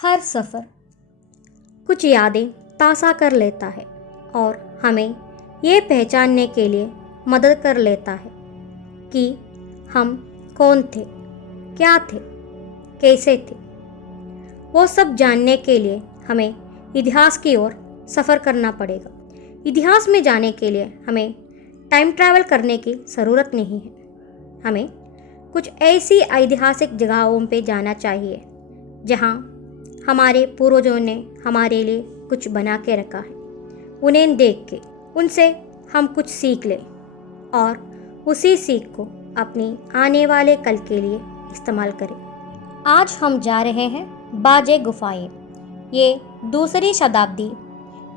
हर सफ़र कुछ यादें ताज़ा कर लेता है और हमें ये पहचानने के लिए मदद कर लेता है कि हम कौन थे, क्या थे, कैसे थे। वो सब जानने के लिए हमें इतिहास की ओर सफ़र करना पड़ेगा। इतिहास में जाने के लिए हमें टाइम ट्रैवल करने की ज़रूरत नहीं है। हमें कुछ ऐसी ऐतिहासिक जगहों पे जाना चाहिए जहाँ हमारे पूर्वजों ने हमारे लिए कुछ बना के रखा है। उन्हें देख के उनसे हम कुछ सीख लें और उसी सीख को अपनी आने वाले कल के लिए इस्तेमाल करें। आज हम जा रहे हैं बाजे गुफाएं। ये दूसरी शताब्दी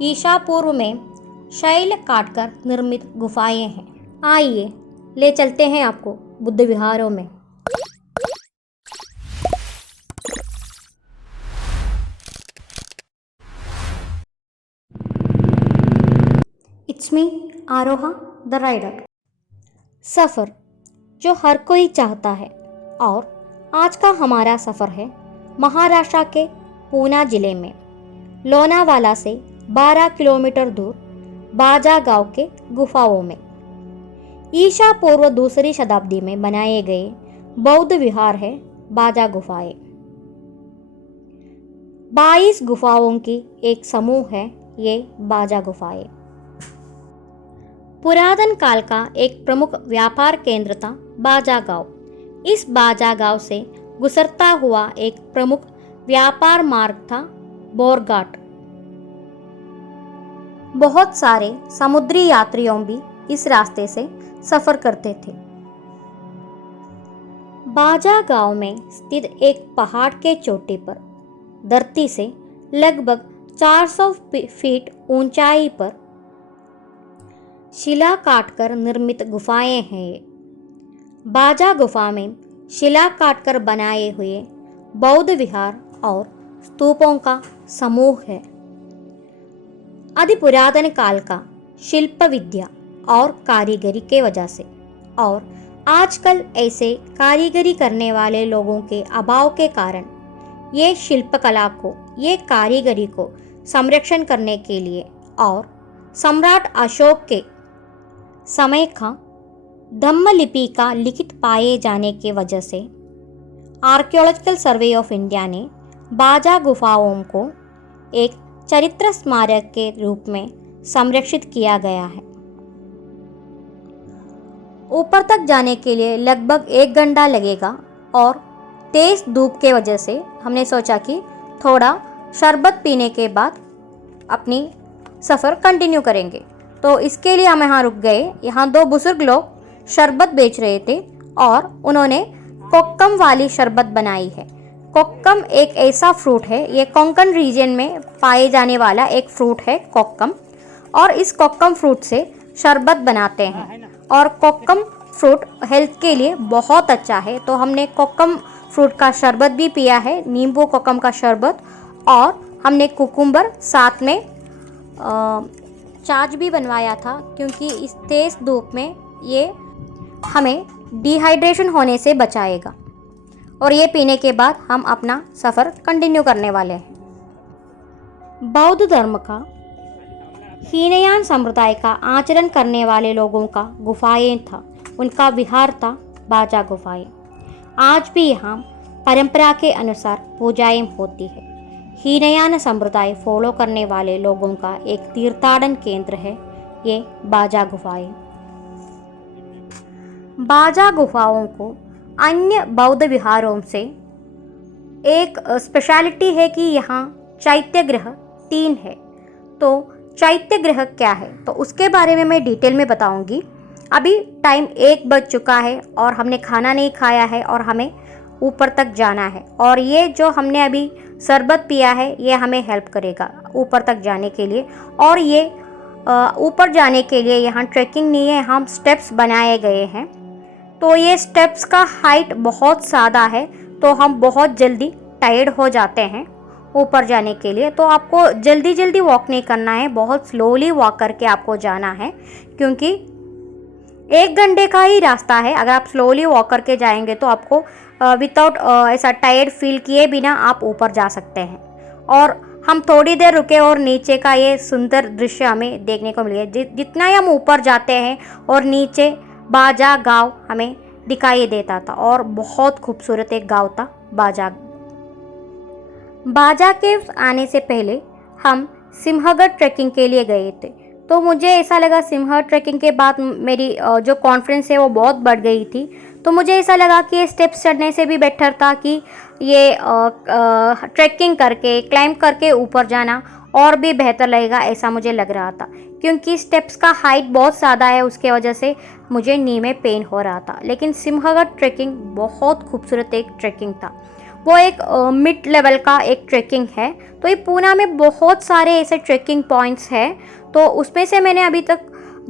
ईसा पूर्व में शैल काटकर निर्मित गुफाएं हैं। आइए ले चलते हैं आपको बुद्ध विहारों में। It's me Aroha the rider. सफ़र जो हर कोई चाहता है, और आज का हमारा सफ़र है महाराष्ट्र के पूना जिले में लोनावाला से 12 किलोमीटर दूर बाजा गांव के गुफाओं में। ईसा पूर्व दूसरी शताब्दी में बनाए गए बौद्ध विहार है बाजा गुफाएं। 22 गुफाओं की एक समूह है ये बाजा गुफाएं। पुरातन काल का एक प्रमुख व्यापार केंद्र था बाजा गांव। इस बाजा गांव से गुजरता हुआ एक प्रमुख व्यापार मार्ग था बोरघाट। बहुत सारे समुद्री यात्रियों भी इस रास्ते से सफर करते थे। बाजा गांव में स्थित एक पहाड़ के चोटी पर धरती से लगभग 400 फीट ऊंचाई पर शिला काटकर निर्मित गुफाएं हैं। बाजा गुफा में शिला काटकर बनाए हुए बौद्ध विहार और स्तूपों का समूह है। आदि पुरातन काल का शिल्प विद्या और कारीगरी के वजह से, और आजकल ऐसे कारीगरी करने वाले लोगों के अभाव के कारण ये शिल्पकला को, ये कारीगरी को संरक्षण करने के लिए और सम्राट अशोक के समय का धम्म लिपि का लिखित पाए जाने के वजह से आर्कियोलॉजिकल सर्वे ऑफ इंडिया ने बाजा गुफाओं को एक चरित्र स्मारक के रूप में संरक्षित किया गया है। ऊपर तक जाने के लिए लगभग 1 घंटा लगेगा और तेज धूप के वजह से हमने सोचा कि थोड़ा शरबत पीने के बाद अपनी सफ़र कंटिन्यू करेंगे। तो इसके लिए हम यहाँ रुक गए। यहाँ 2 बुजुर्ग लोग शरबत बेच रहे थे और उन्होंने कोक्कम वाली शरबत बनाई है। कोक्कम एक ऐसा फ्रूट है, ये कोंकण रीजन में पाए जाने वाला एक फ्रूट है कोक्कम, और इस कोक्कम फ्रूट से शरबत बनाते हैं। और कोक्कम फ्रूट हेल्थ के लिए बहुत अच्छा है। तो हमने कोक्कम फ्रूट का शरबत भी पिया है, नींबू कोक्कम का शरबत, और हमने कुकुम्बर साथ में छाछ भी बनवाया था, क्योंकि इस तेज धूप में ये हमें डिहाइड्रेशन होने से बचाएगा। और ये पीने के बाद हम अपना सफ़र कंटिन्यू करने वाले हैं। बौद्ध धर्म का हीनयान संप्रदाय का आचरण करने वाले लोगों का गुफाएं था, उनका विहार था बाजा गुफाएं। आज भी यहाँ परंपरा के अनुसार पूजाएं होती है। हीनयान संप्रदाय फॉलो करने वाले लोगों का एक तीर्थाटन केंद्र है ये बाजा गुफाएं। बाजा गुफाओं को अन्य बौद्ध विहारों से एक स्पेशलिटी है कि यहाँ चैत्य गृह 3 है। तो चैत्य गृह क्या है, तो उसके बारे में मैं डिटेल में बताऊंगी। अभी टाइम 1 बज चुका है और हमने खाना नहीं खाया है और हमें ऊपर तक जाना है, और ये जो हमने अभी शरबत पिया है ये हमें हेल्प करेगा ऊपर तक जाने के लिए। और ये ऊपर जाने के लिए यहाँ ट्रैकिंग नहीं है, हम स्टेप्स बनाए गए हैं। तो ये स्टेप्स का हाइट बहुत ज़्यादा है, तो हम बहुत जल्दी टायर्ड हो जाते हैं ऊपर जाने के लिए। तो आपको जल्दी जल्दी वॉक नहीं करना है, बहुत स्लोली वॉक करके आपको जाना है, क्योंकि 1 घंटे का ही रास्ता है। अगर आप स्लोली वॉक करके जाएंगे तो आपको विदाउट ऐसा टायर्ड फील किए बिना आप ऊपर जा सकते हैं। और हम थोड़ी देर रुके और नीचे का ये सुंदर दृश्य हमें देखने को मिल गया। जितना ही हम ऊपर जाते हैं और नीचे बाजा गांव हमें दिखाई देता था और बहुत खूबसूरत एक गांव था बाजा। बाजा केव्स आने से पहले हम सिंहगढ़ ट्रैकिंग के लिए गए थे। तो मुझे ऐसा लगा सिंहगढ़ ट्रैकिंग के बाद मेरी जो कॉन्फिडेंस है वो बहुत बढ़ गई थी। तो मुझे ऐसा लगा कि ये स्टेप्स चढ़ने से भी बेटर था कि ये ट्रैकिंग करके क्लाइंब करके ऊपर जाना और भी बेहतर लगेगा, ऐसा मुझे लग रहा था। क्योंकि स्टेप्स का हाइट बहुत ज़्यादा है, उसके वजह से मुझे नी में पेन हो रहा था। लेकिन सिंहगढ़ ट्रैकिंग बहुत खूबसूरत एक ट्रैकिंग था। वो एक मिड लेवल का एक ट्रैकिंग है। तो ये पूना में बहुत सारे ऐसे ट्रैकिंग पॉइंट्स हैं। तो उसमें से मैंने अभी तक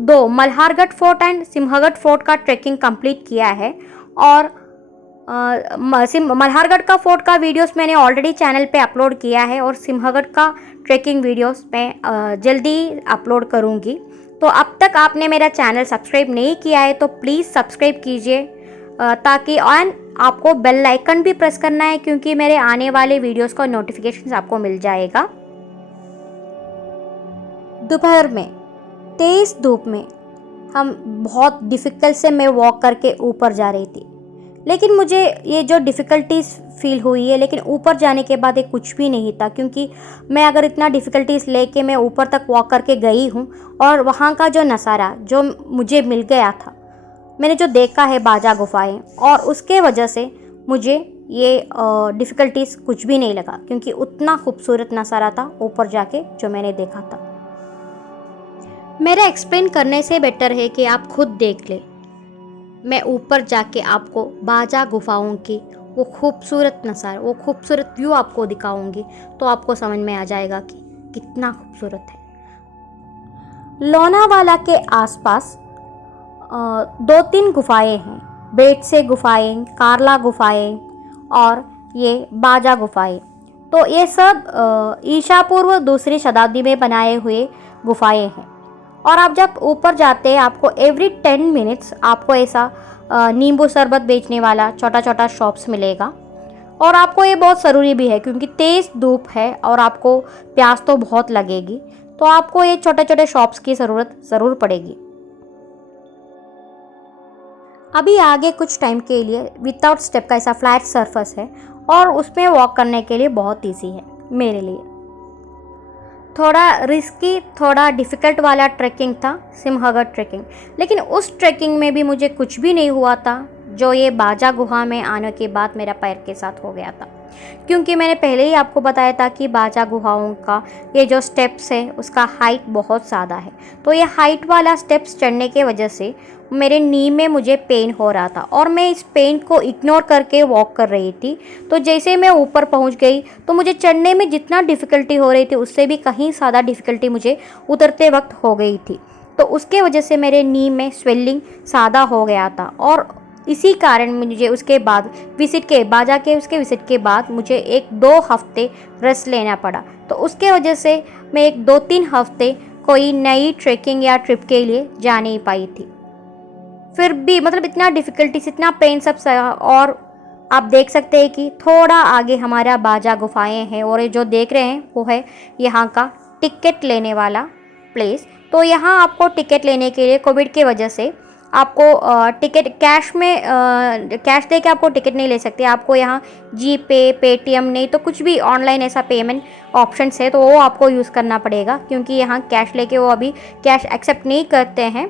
2 Malhargarh fort and Sinhagad fort का ट्रैकिंग कंप्लीट किया है। और मल्हारगढ़ का फोर्ट का वीडियोस मैंने ऑलरेडी चैनल पे अपलोड किया है और सिंहगढ़ का ट्रैकिंग वीडियोस मैं जल्दी अपलोड करूँगी। तो अब तक आपने मेरा चैनल सब्सक्राइब नहीं किया है तो प्लीज़ सब्सक्राइब कीजिए, ताकि और आपको बेल आइकन भी प्रेस करना है, क्योंकि मेरे आने वाले वीडियोस का नोटिफिकेशन आपको मिल जाएगा। दोपहर में तेज़ धूप में हम बहुत डिफ़िकल्ट से मैं वॉक करके ऊपर जा रही थी। लेकिन मुझे ये जो डिफ़िकल्टीज़ फील हुई है, लेकिन ऊपर जाने के बाद ये कुछ भी नहीं था। क्योंकि मैं अगर इतना डिफ़िकल्टीज़ लेके मैं ऊपर तक वॉक करके गई हूँ और वहाँ का जो नज़ारा जो मुझे मिल गया था, मैंने जो देखा है बाजा गुफाएं, और उसके वजह से मुझे ये डिफ़िकल्टीज़ कुछ भी नहीं लगा। क्योंकि उतना खूबसूरत नज़ारा था ऊपर जाके जो मैंने देखा था। मेरा एक्सप्लेन करने से बेटर है कि आप खुद देख लें। मैं ऊपर जाके आपको बाजा गुफाओं की वो खूबसूरत नज़ारा, वो खूबसूरत व्यू आपको दिखाऊंगी, तो आपको समझ में आ जाएगा कि कितना खूबसूरत है। लोनावाला के आसपास 2-3 गुफाएं हैं। बेटसे गुफाएं, कार्ला गुफाएं और ये बाजा गुफाएं। तो ये सब ईसा पूर्व 2री शताब्दी में बनाए हुए गुफाएं हैं। और आप जब ऊपर जाते हैं आपको एवरी 10 मिनट्स आपको ऐसा नींबू शरबत बेचने वाला छोटा छोटा शॉप्स मिलेगा। और आपको ये बहुत ज़रूरी भी है, क्योंकि तेज़ धूप है और आपको प्यास तो बहुत लगेगी। तो आपको ये छोटे छोटे शॉप्स की ज़रूरत ज़रूर पड़ेगी। अभी आगे कुछ टाइम के लिए विदाउट स्टेप का ऐसा फ्लैट सरफेस है और उसमें वॉक करने के लिए बहुत ईजी है मेरे लिए। थोड़ा रिस्की, थोड़ा डिफ़िकल्ट वाला ट्रैकिंग था सिंहगढ़ ट्रैकिंग। लेकिन उस ट्रैकिंग में भी मुझे कुछ भी नहीं हुआ था जो ये बाजा गुहा में आने के बाद मेरा पैर के साथ हो गया था। क्योंकि मैंने पहले ही आपको बताया था कि बाजा गुहाओं का ये जो स्टेप्स है उसका हाइट बहुत ज़्यादा है। तो ये हाइट वाला स्टेप्स चढ़ने के वजह से मेरे नी में मुझे पेन हो रहा था और मैं इस पेन को इग्नोर करके वॉक कर रही थी। तो जैसे मैं ऊपर पहुंच गई तो मुझे चढ़ने में जितना डिफ़िकल्टी हो रही थी उससे भी कहीं ज़्यादा डिफ़िकल्टी मुझे उतरते वक्त हो गई थी। तो उसके वजह से मेरे नी में स्वेलिंग ज़्यादा हो गया था और इसी कारण मुझे उसके बाद बाजा के उसके विजिट के बाद मुझे 1-2 हफ्ते रेस्ट लेना पड़ा। तो उसके वजह से मैं 1-2-3 हफ्ते कोई नई ट्रैकिंग या ट्रिप के लिए जा नहीं पाई थी। फिर भी मतलब इतना डिफ़िकल्टीज, इतना पेन सब सहा। और आप देख सकते हैं कि थोड़ा आगे हमारा बाजा गुफाएं हैं और ये जो देख रहे हैं वो है यहाँ का टिकट लेने वाला प्लेस। तो यहाँ आपको टिकट लेने के लिए कोविड की वजह से आपको टिकट कैश दे के आपको टिकट नहीं ले सकते। आपको यहाँ जीपे, पेटीएम, नहीं तो कुछ भी ऑनलाइन ऐसा पेमेंट ऑप्शंस है तो वो आपको यूज़ करना पड़ेगा, क्योंकि यहाँ कैश लेके वो अभी कैश एक्सेप्ट नहीं करते हैं।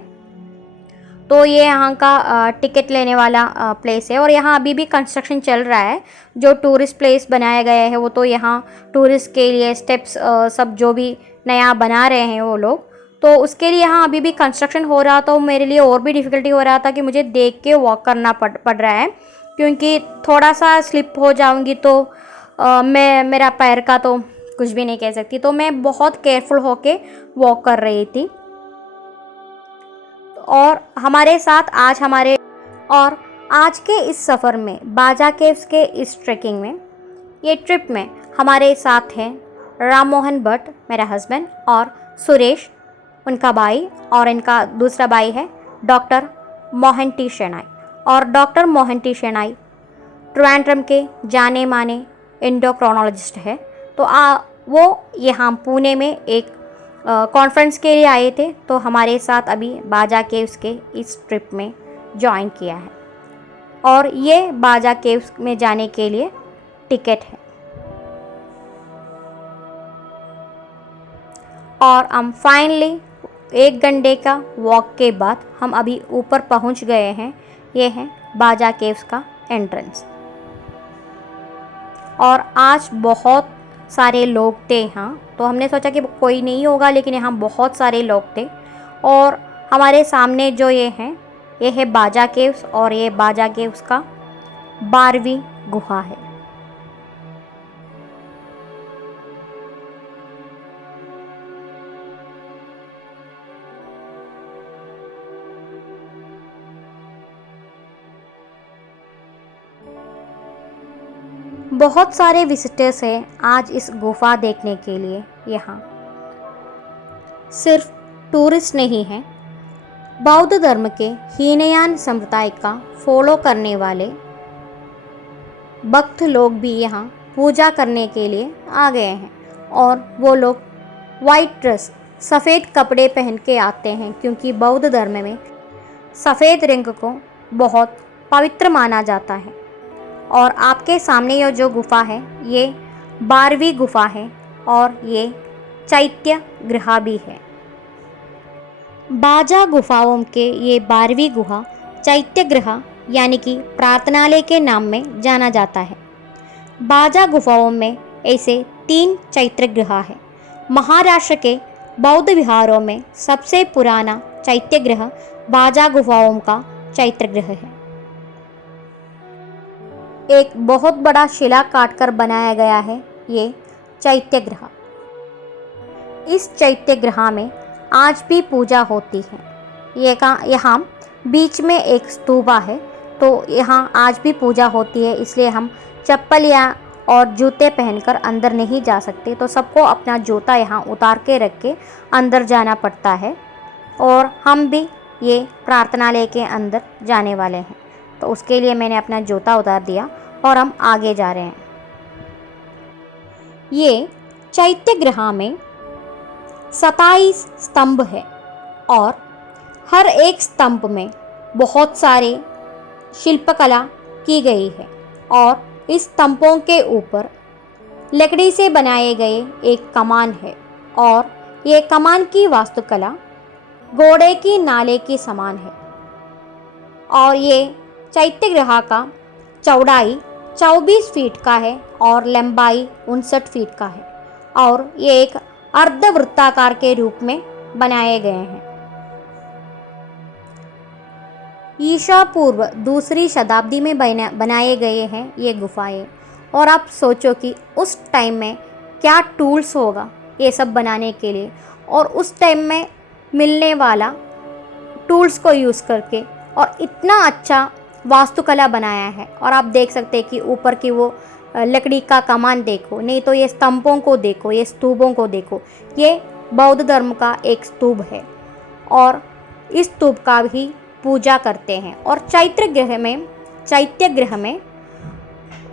तो ये यहाँ का टिकट लेने वाला प्लेस है और यहाँ अभी भी कंस्ट्रक्शन चल रहा है। जो टूरिस्ट प्लेस बनाया गया है वो तो यहाँ टूरिस्ट के लिए स्टेप्स सब जो भी नया बना रहे हैं वो लोग, तो उसके लिए यहाँ अभी भी कंस्ट्रक्शन हो रहा था। मेरे लिए और भी डिफ़िकल्टी हो रहा था कि मुझे देख के वॉक करना पड़ रहा है, क्योंकि थोड़ा सा स्लिप हो जाऊँगी तो मेरा पैर का तो कुछ भी नहीं कह सकती। तो मैं बहुत केयरफुल होके वॉक कर रही थी। और हमारे साथ आज के इस सफ़र में बाजा केव्स के इस ट्रैकिंग में, ये ट्रिप में हमारे साथ हैं राम मोहन भट्ट मेरा हस्बैंड, और सुरेश उनका भाई, और इनका दूसरा भाई है डॉक्टर मोहन टी शेनाई। और डॉक्टर मोहन टी शेनाई ट्रिवांड्रम के जाने माने एंडोक्रोनोलॉजिस्ट है। तो वो यहाँ पुणे में एक कॉन्फ्रेंस के लिए आए थे, तो हमारे साथ अभी बाजा केव्स के इस ट्रिप में ज्वाइन किया है। और ये बाजा केव्स में जाने के लिए टिकट है। और हम फाइनली 1 घंटे का वॉक के बाद हम अभी ऊपर पहुंच गए हैं। ये है बाजा केव्स का एंट्रेंस। और आज बहुत सारे लोग थे यहाँ, तो हमने सोचा कि कोई नहीं होगा, लेकिन यहाँ बहुत सारे लोग थे। और हमारे सामने जो ये है बाजा केव्स, और ये बाजा केव्स का 12वीं गुफा है। बहुत सारे विजिटर्स हैं आज इस गुफा देखने के लिए। यहाँ सिर्फ टूरिस्ट नहीं हैं, बौद्ध धर्म के हीनयान संप्रदाय का फॉलो करने वाले भक्त लोग भी यहाँ पूजा करने के लिए आ गए हैं। और वो लोग वाइट ड्रेस, सफ़ेद कपड़े पहन के आते हैं, क्योंकि बौद्ध धर्म में सफ़ेद रंग को बहुत पवित्र माना जाता है। और आपके सामने ये जो गुफा है, ये 12वीं गुफा है, और ये चैत्य गृह भी है। बाजा गुफाओं के ये 12वीं गुहा चैत्य गृह यानी कि प्रार्थनालय के नाम में जाना जाता है। बाजा गुफाओं में ऐसे 3 चैत्य गृह है। महाराष्ट्र के बौद्ध विहारों में सबसे पुराना चैत्य गृह बाजा गुफाओं का चैत्य गृह है। एक बहुत बड़ा शिला काटकर बनाया गया है ये चैत्य गृह। इस चैत्य गृह में आज भी पूजा होती है। यहाँ बीच में एक स्तूपा है, तो यहाँ आज भी पूजा होती है। इसलिए हम चप्पल या और जूते पहनकर अंदर नहीं जा सकते, तो सबको अपना जूता यहाँ उतार के रख के अंदर जाना पड़ता है। और हम भी ये प्रार्थनालय के अंदर जाने वाले हैं, तो उसके लिए मैंने अपना जूता उतार दिया और हम आगे जा रहे हैं। ये चैत्य गृह में 27 स्तंभ है, और हर एक स्तंभ में बहुत सारे शिल्पकला की गई है। और इस स्तंभों के ऊपर लकड़ी से बनाए गए एक कमान है, और ये कमान की वास्तुकला घोड़े की नाले की समान है। और ये चैत्य गृह का चौड़ाई 24 फीट का है और लंबाई 59 फीट का है, और ये एक अर्धवृत्ताकार के रूप में बनाए गए हैं। ईसा पूर्व 2री शताब्दी में बनाए गए हैं ये गुफाएं। और आप सोचो कि उस टाइम में क्या टूल्स होगा ये सब बनाने के लिए, और उस टाइम में मिलने वाला टूल्स को यूज़ करके और इतना अच्छा वास्तुकला बनाया है। और आप देख सकते हैं कि ऊपर की वो लकड़ी का कमान देखो, नहीं तो ये स्तंभों को देखो, ये स्तूपों को देखो। ये बौद्ध धर्म का एक स्तूप है, और इस स्तूप का भी पूजा करते हैं। और चैत्य गृह में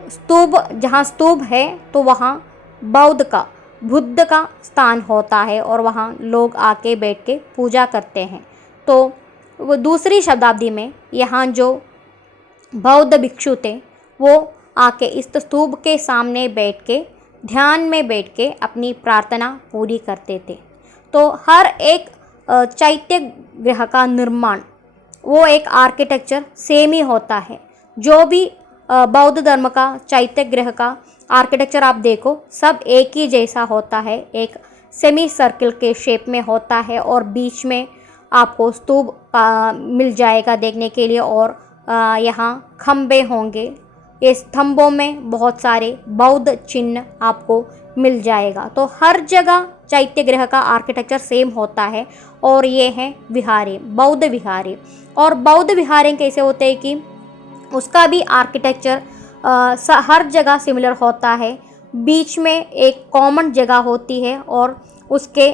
स्तूप, जहाँ स्तूप है तो वहाँ बुद्ध का स्थान होता है, और वहाँ लोग आके बैठ के पूजा करते हैं। तो वो 2री शताब्दी में यहाँ जो बौद्ध भिक्षु थे, वो आके इस स्तूप के सामने बैठ के ध्यान में बैठ के अपनी प्रार्थना पूरी करते थे। तो हर एक चैत्य गृह का निर्माण, वो एक आर्किटेक्चर सेम ही होता है। जो भी बौद्ध धर्म का चैत्य गृह का आर्किटेक्चर आप देखो, सब एक ही जैसा होता है, एक सेमी सर्कल के शेप में होता है, और बीच में आपको स्तूप मिल जाएगा देखने के लिए। और यहाँ खम्भे होंगे, ये स्तंभों में बहुत सारे बौद्ध चिन्ह आपको मिल जाएगा। तो हर जगह चैत्य गृह का आर्किटेक्चर सेम होता है। और ये हैं विहारे, बौद्ध विहारे। और बौद्ध विहारे कैसे होते हैं कि उसका भी आर्किटेक्चर हर जगह सिमिलर होता है। बीच में एक कॉमन जगह होती है, और उसके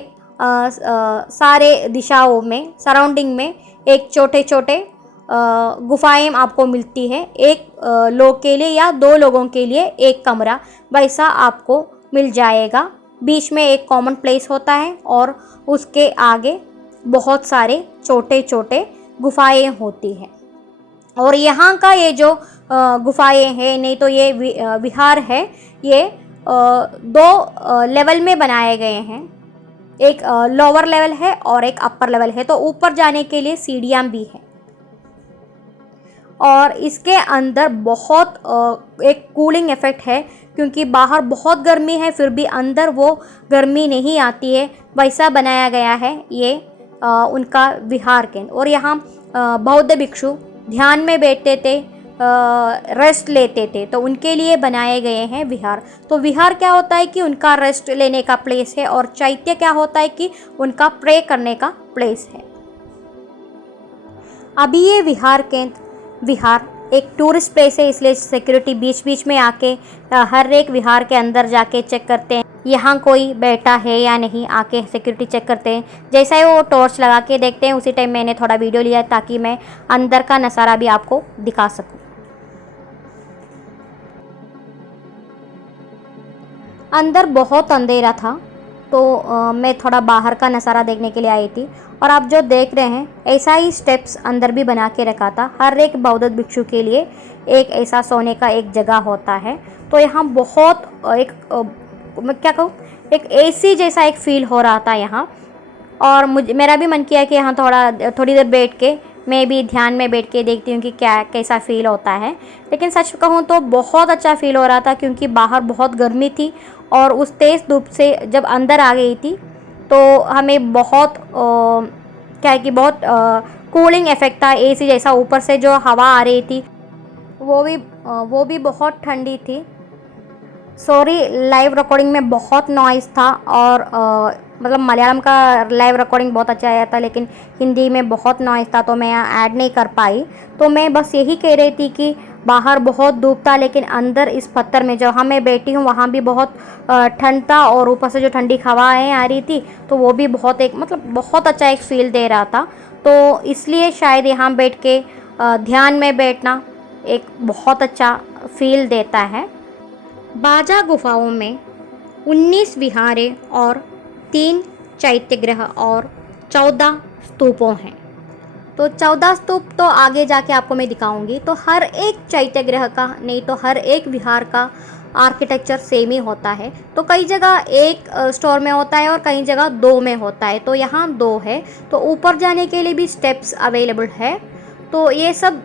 सारे दिशाओं में, सराउंडिंग में एक छोटे छोटे गुफाएं आपको मिलती है। एक लोग के लिए या 2 लोगों के लिए एक कमरा, वैसा आपको मिल जाएगा बीच में एक कॉमन प्लेस होता है और उसके आगे बहुत सारे छोटे छोटे गुफाएं होती हैं। और यहाँ का ये जो गुफाएं हैं, नहीं तो ये विहार है, ये दो लेवल में बनाए गए हैं। एक लोअर लेवल है और एक अपर लेवल है। तो ऊपर जाने के लिए सीढ़ियाँ भी हैं और इसके अंदर बहुत एक कूलिंग इफ़ेक्ट है, क्योंकि बाहर बहुत गर्मी है फिर भी अंदर वो गर्मी नहीं आती है, वैसा बनाया गया है ये उनका विहार केंद्र। और यहाँ बौद्ध भिक्षु ध्यान में बैठते थे, रेस्ट लेते थे, तो उनके लिए बनाए गए हैं विहार। तो विहार क्या होता है कि उनका रेस्ट लेने का प्लेस है और चैत्य क्या होता है कि उनका प्रे करने का प्लेस है। अभी ये विहार एक टूरिस्ट प्लेस है, इसलिए सिक्योरिटी बीच बीच में आके हर एक विहार के अंदर जाके चेक करते हैं यहाँ कोई बैठा है या नहीं, आके सिक्योरिटी चेक करते हैं। जैसा ही वो टॉर्च लगा के देखते हैं, उसी टाइम मैंने थोड़ा वीडियो लिया ताकि मैं अंदर का नज़ारा भी आपको दिखा सकूं। अंदर बहुत अंधेरा था, तो मैं थोड़ा बाहर का नज़ारा देखने के लिए आई थी। और आप जो देख रहे हैं, ऐसा ही स्टेप्स अंदर भी बना के रखा था। हर एक बौद्ध भिक्षु के लिए एक ऐसा सोने का एक जगह होता है। तो यहाँ बहुत मैं क्या कहूँ, एक एसी जैसा एक फ़ील हो रहा था यहाँ। और मेरा भी मन किया कि यहाँ थोड़ी देर बैठ के मैं भी ध्यान में बैठ के देखती हूँ कि कैसा फ़ील होता है। लेकिन सच कहूँ तो बहुत अच्छा फ़ील हो रहा था, क्योंकि बाहर बहुत गर्मी थी और उस तेज़ धूप से जब अंदर आ गई थी तो हमें बहुत क्या है कि बहुत कूलिंग इफ़ेक्ट था। एसी जैसा ऊपर से जो हवा आ रही थी वो भी बहुत ठंडी थी। सॉरी, लाइव रिकॉर्डिंग में बहुत नॉइज़ था और मतलब मलयालम का लाइव रिकॉर्डिंग बहुत अच्छा आया था, लेकिन हिंदी में बहुत नॉइज़ था तो मैं यहाँ ऐड नहीं कर पाई। तो मैं बस यही कह रही थी कि बाहर बहुत धूप था, लेकिन अंदर इस पत्थर में जहाँ मैं बैठी हूँ वहाँ भी बहुत ठंड था और ऊपर से जो ठंडी हवाएँ आ रही थी तो वो भी बहुत अच्छा एक फ़ील दे रहा था। तो इसलिए शायद यहाँ बैठ के ध्यान में बैठना एक बहुत अच्छा फ़ील देता है। बाजा गुफाओं में 19 विहारें और 3 चैत्यगृह और 14 स्तूपों हैं। तो 14 स्तूप तो आगे जाके आपको मैं दिखाऊंगी। तो हर एक चैत्यगृह का, नहीं तो हर एक विहार का आर्किटेक्चर सेम ही होता है। तो कई जगह एक स्टोर में होता है और कई जगह 2 में होता है। तो यहाँ 2 है। तो ऊपर जाने के लिए भी स्टेप्स अवेलेबल है। तो ये सब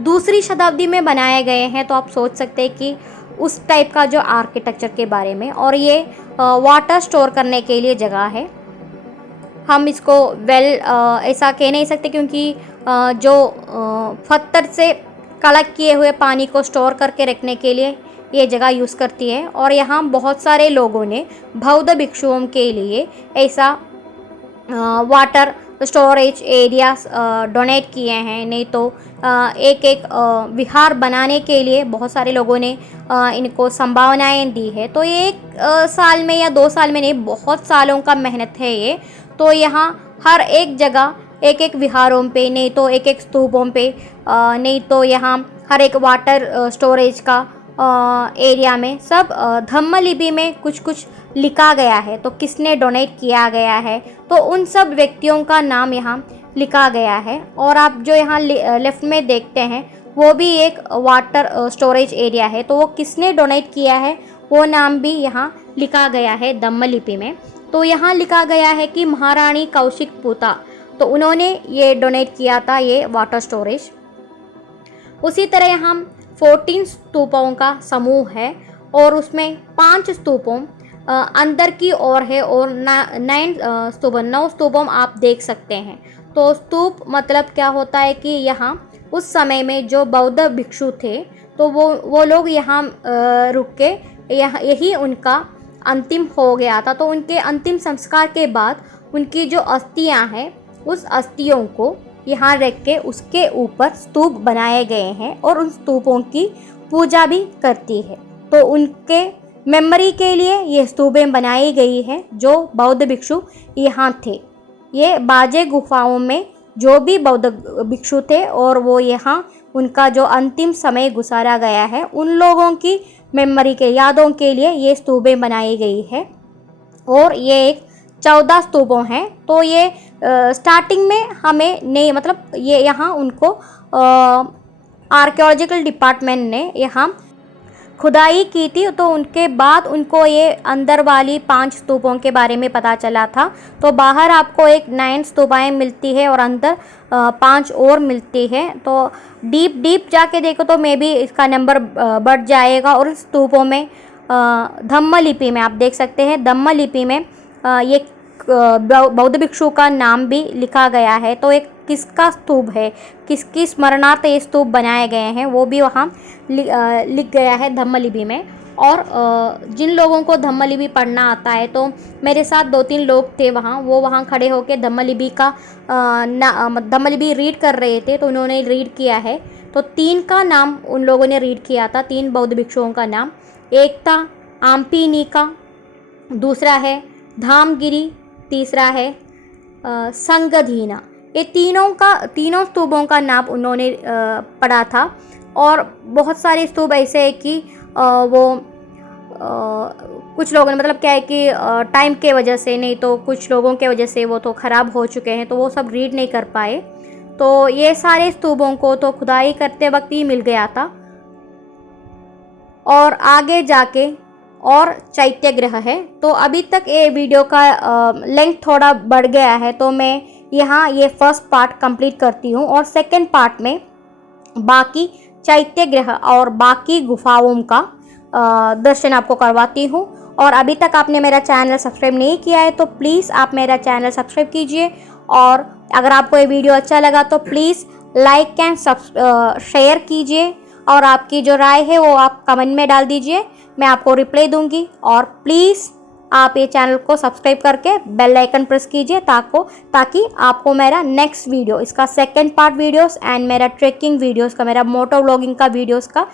दूसरी शताब्दी में बनाए गए हैं। तो आप सोच सकते हैं कि उस टाइप का जो आर्किटेक्चर के बारे में। और ये वाटर स्टोर करने के लिए जगह है। हम इसको ऐसा कह नहीं सकते, क्योंकि जो पत्थर से कलेक्ट किए हुए पानी को स्टोर करके रखने के लिए ये जगह यूज़ करती है। और यहाँ बहुत सारे लोगों ने बौद्ध भिक्षुओं के लिए ऐसा वाटर स्टोरेज एरियाज डोनेट किए हैं। नहीं तो एक विहार बनाने के लिए बहुत सारे लोगों ने इनको संभावनाएं दी है। तो ये 1 साल में या 2 साल में नहीं, बहुत सालों का मेहनत है ये। तो यहाँ हर एक जगह एक विहारों पे, नहीं तो एक स्तूपों पे, नहीं तो यहाँ हर एक वाटर स्टोरेज का एरिया में सब धम्म लिपि में कुछ लिखा गया है। तो किसने डोनेट किया गया है, तो उन सब व्यक्तियों का नाम यहाँ लिखा गया है। और आप जो यहाँ लेफ्ट में देखते हैं वो भी एक वाटर स्टोरेज एरिया है। तो वो किसने डोनेट किया है वो नाम भी यहाँ लिखा गया है धम्म लिपि में। तो यहाँ लिखा गया है कि महारानी कौशिक पुता, तो उन्होंने ये डोनेट किया था ये वाटर स्टोरेज। उसी तरह यहाँ 14 स्तूपों का समूह है और उसमें 5 स्तूपों अंदर की ओर है और 9 स्तूपों आप देख सकते हैं। तो स्तूप मतलब क्या होता है कि यहाँ उस समय में जो बौद्ध भिक्षु थे तो वो लोग यहाँ रुक के यही उनका अंतिम हो गया था। तो उनके अंतिम संस्कार के बाद उनकी जो अस्थियाँ हैं उस अस्थियों को यहाँ रख के उसके ऊपर स्तूप बनाए गए हैं और उन स्तूपों की पूजा भी करती है। तो उनके मेमोरी के लिए ये स्तूपें बनाई गई है जो बौद्ध भिक्षु यहाँ थे। ये बाजे गुफाओं में जो भी बौद्ध भिक्षु थे और वो यहाँ उनका जो अंतिम समय गुजारा गया है उन लोगों की मेमोरी के यादों के लिए ये स्तूपें बनाई गई है। और ये एक 14 स्तूपों हैं। तो ये स्टार्टिंग में हमें नहीं, मतलब ये यहाँ उनको आर्कियोलॉजिकल डिपार्टमेंट ने यहाँ खुदाई की थी, तो उनके बाद उनको ये अंदर वाली 5 स्तूपों के बारे में पता चला था। तो बाहर आपको एक 9 स्तूपाएँ मिलती है और अंदर 5 और मिलती है। तो डीप जाके देखो तो मे बी इसका नंबर बढ़ जाएगा। और स्तूपों में धम्म लिपि में आप देख सकते हैं, धम्म लिपि में ये बौद्ध भिक्षु का नाम भी लिखा गया है। तो एक किसका स्तूप है, किसकी स्मरणार्थ ये स्तूप बनाए गए हैं, वो भी वहाँ लिख गया है धम्म लिपि में। और जिन लोगों को धम्म लिपि पढ़ना आता है, तो मेरे साथ 2-3 लोग थे वहाँ, वो वहाँ खड़े होकर धम्म लिपि का धम्म लिपि रीड कर रहे थे। तो उन्होंने रीड किया है, तो 3 का नाम उन लोगों ने रीड किया था, 3 बौद्ध भिक्षुओं का नाम। एक था आम्पीनिका, दूसरा है धामगिरी, तीसरा है संगधीना। ये तीनों स्तूपों का नाम उन्होंने पढ़ा था। और बहुत सारे स्तूप ऐसे हैं कि वो कुछ लोगों ने, मतलब क्या है कि टाइम के वजह से, नहीं तो कुछ लोगों के वजह से वो तो ख़राब हो चुके हैं, तो वो सब रीड नहीं कर पाए। तो ये सारे स्तूपों को तो खुदाई करते वक्त ही मिल गया था। और आगे जाके और चैत्य गृह है। तो अभी तक ये वीडियो का लेंथ थोड़ा बढ़ गया है, तो मैं यहाँ ये फर्स्ट पार्ट कंप्लीट करती हूँ और सेकंड पार्ट में बाकी चैत्य गृह और बाकी गुफाओं का दर्शन आपको करवाती हूँ। और अभी तक आपने मेरा चैनल सब्सक्राइब नहीं किया है तो प्लीज़ आप मेरा चैनल सब्सक्राइब कीजिए। और अगर आपको ये वीडियो अच्छा लगा तो प्लीज़ लाइक एंड शेयर कीजिए। और आपकी जो राय है वो आप कमेंट में डाल दीजिए, मैं आपको रिप्लाई दूंगी। और प्लीज़ आप ये चैनल को सब्सक्राइब करके बेल आइकन प्रेस कीजिए ताकि आपको मेरा नेक्स्ट वीडियो, इसका सेकंड पार्ट वीडियोस एंड मेरा ट्रेकिंग वीडियोस का, मेरा मोटो व्लॉगिंग का वीडियोस का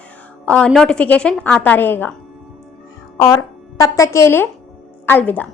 नोटिफिकेशन आता रहेगा। और तब तक के लिए अलविदा।